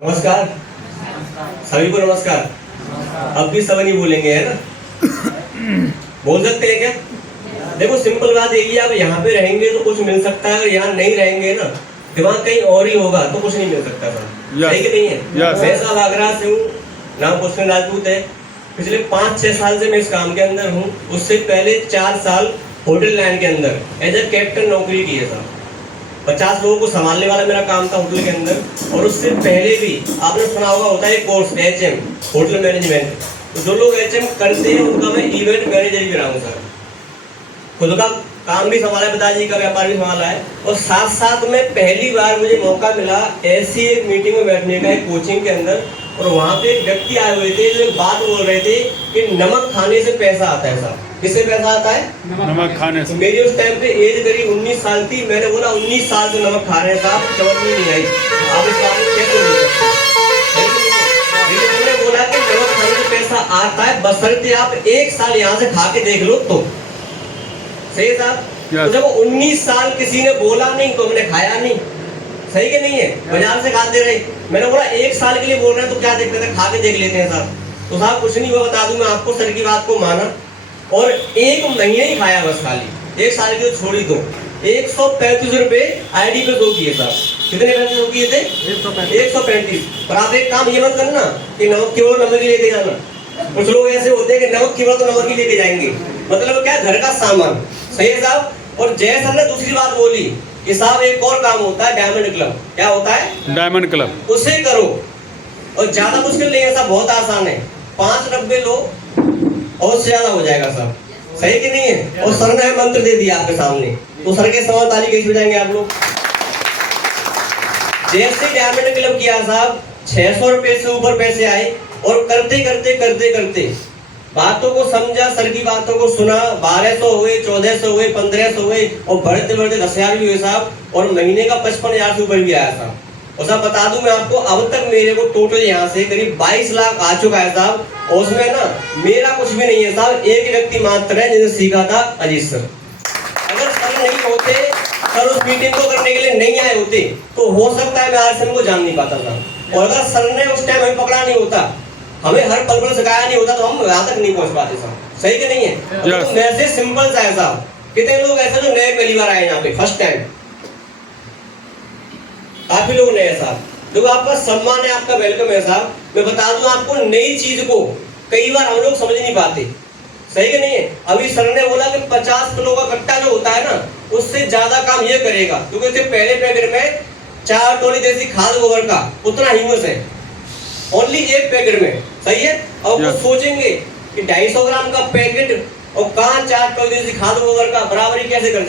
नमस्कार सभी को नमस्कार। अब भी सब नहीं बोलेंगे, है ना? बोल सकते हैं क्या? देखो सिंपल बात यही है, आप यहाँ पे रहेंगे तो कुछ मिल सकता है, अगर यहाँ नहीं रहेंगे ना, दिमाग कहीं और ही होगा तो कुछ नहीं मिल सकता सर। सही कि नहीं है? मैं साहब आगरा से हूँ, नाम पुष्कर राजपूत है। पिछले 5-6 साल से मैं इस काम के अंदर हूँ। उससे पहले 4 साल होटल लाइन के अंदर एज ए कैप्टन नौकरी की है साहब। 50 लोगों को संभालने वाला मेरा काम था होटल के अंदर। और उससे पहले भी आपने सुना होगा, होता है कोर्स HM होटल मैनेजमेंट। तो जो लोग HM करते हैं उनका मैं इवेंट मैनेजर भी रहा हूँ सर। खुद का काम भी संभाला है, पिताजी का व्यापार भी संभाला है। और साथ साथ में पहली बार मुझे मौका मिला ऐसी एक मीटिंग में बैठने का, एक कोचिंग के अंदर। और वहाँ पे एक व्यक्ति आए हुए थे जो एक बात बोल रहे थे कि नमक खाने से पैसा आता है साहब। किससे पैसा आता है? नमक खाने से। मेरी उस टाइम पे एज करीब 19 साल थी। मैंने बोला 19 साल से नमक खा रहे हैं साहब, समझ में नहीं आई। आप इस बात को कैसे बोल सकते हैं? लेकिन उन्होंने बोला कि नमक खाने से पैसा आता है, बशर्ते आप 1 साल यहाँ से खा के देख लो तो। सही साहब? तो जब 19 साल किसी ने बोला नहीं तो हमने खाया नहीं। सही कि नहीं है? बाजार से खाते रहे। मैंने बोला 1 साल के लिए बोल रहे हैं तो क्या देखते थे, खा के देख लेते हैं साहब। तो साहब कुछ नहीं हुआ, बता दूं मैं आपको, सर की बात को माना और 1 महीने ही खाया बस, खाली 1 साल के तो छोड़ ही दो। 135 रुपए ID पे दो किए साहब। कितने पैसे दो किए थे? 135। पर आप एक काम ये मत करना कि नमक केवल नमक ही लेके जाना। कुछ लोग ऐसे होते हैं कि नमक केवल तो नमक ही लेके जाएंगे, मतलब क्या, घर का सामान। सही है साहब? और जय सर ने दूसरी बात बोली कि साहब एक और काम होता है, डायमंड क्लब। क्या होता है? Diamond club. उसे करो, और ज्यादा मुश्किल नहीं है साहब, बहुत आसान है। 5 डब्बे लो और से ज्यादा हो जाएगा साहब। सही कि नहीं है? और सर ने मंत्र दे दिया आपके सामने, तो सर के समान ताली कैसे बजाएंगे आप लोग? जैसे डायमंड क्लब किया साहब, 600 रुपए से ऊपर पैसे आए। और करते करते करते करते बातों को समझा, सर की बातों को सुना। 1200 हुए, 1400 हुए, 1500 हुए, और बढ़ते बढ़ते 10,000 भी हुए साहब। और महीने का 55,000 से ऊपर भी आया साहब। और साहब बता दूं मैं आपको, अब तक मेरे को टोटल यहाँ से करीब 22 लाख आ चुका है साहब। और उसमें ना मेरा कुछ भी नहीं है साहब, एक व्यक्ति मात्र है जिसने सीखा था, अजीत सर। अगर सर नहीं होते, सर उस मीटिंग को करने के लिए नहीं आए होते, तो हो सकता है मैं आज सर को जान नहीं पाता था। और अगर सर ने उस टाइम हमें पकड़ा नहीं होता, हमें हर पल पल सिखाया नहीं होता, तो हम यहाँ तक नहीं पहुंच पाते साहब। सही कि नहीं है? तो मैसेज सिंपल सा है साहब। कितने लोग ऐसे जो नए पहली बार आए यहाँ पे, फर्स्ट टाइम? काफी लोग नए साहब। जो आपका सम्मान है, आपका वेलकम है साहब। मैं बता दूं आपको, नई चीज को कई बार हम लोग समझ नहीं पाते। सही कि नहीं है? अभी सर ने बोला कि 50 किलो का कट्टा जो होता है ना, उससे ज्यादा काम ये करेगा, क्योंकि इससे पहले पैकेट में 4 टोली देसी खाद गोबर का उतना ह्यूमस है, ओनली 1 पैकेट में। सही है? और वो सोचेंगे कि 250 ग्राम का पैकेट और कहाँ 4 टोली देसी खाद गोबर का बराबरी कैसे कर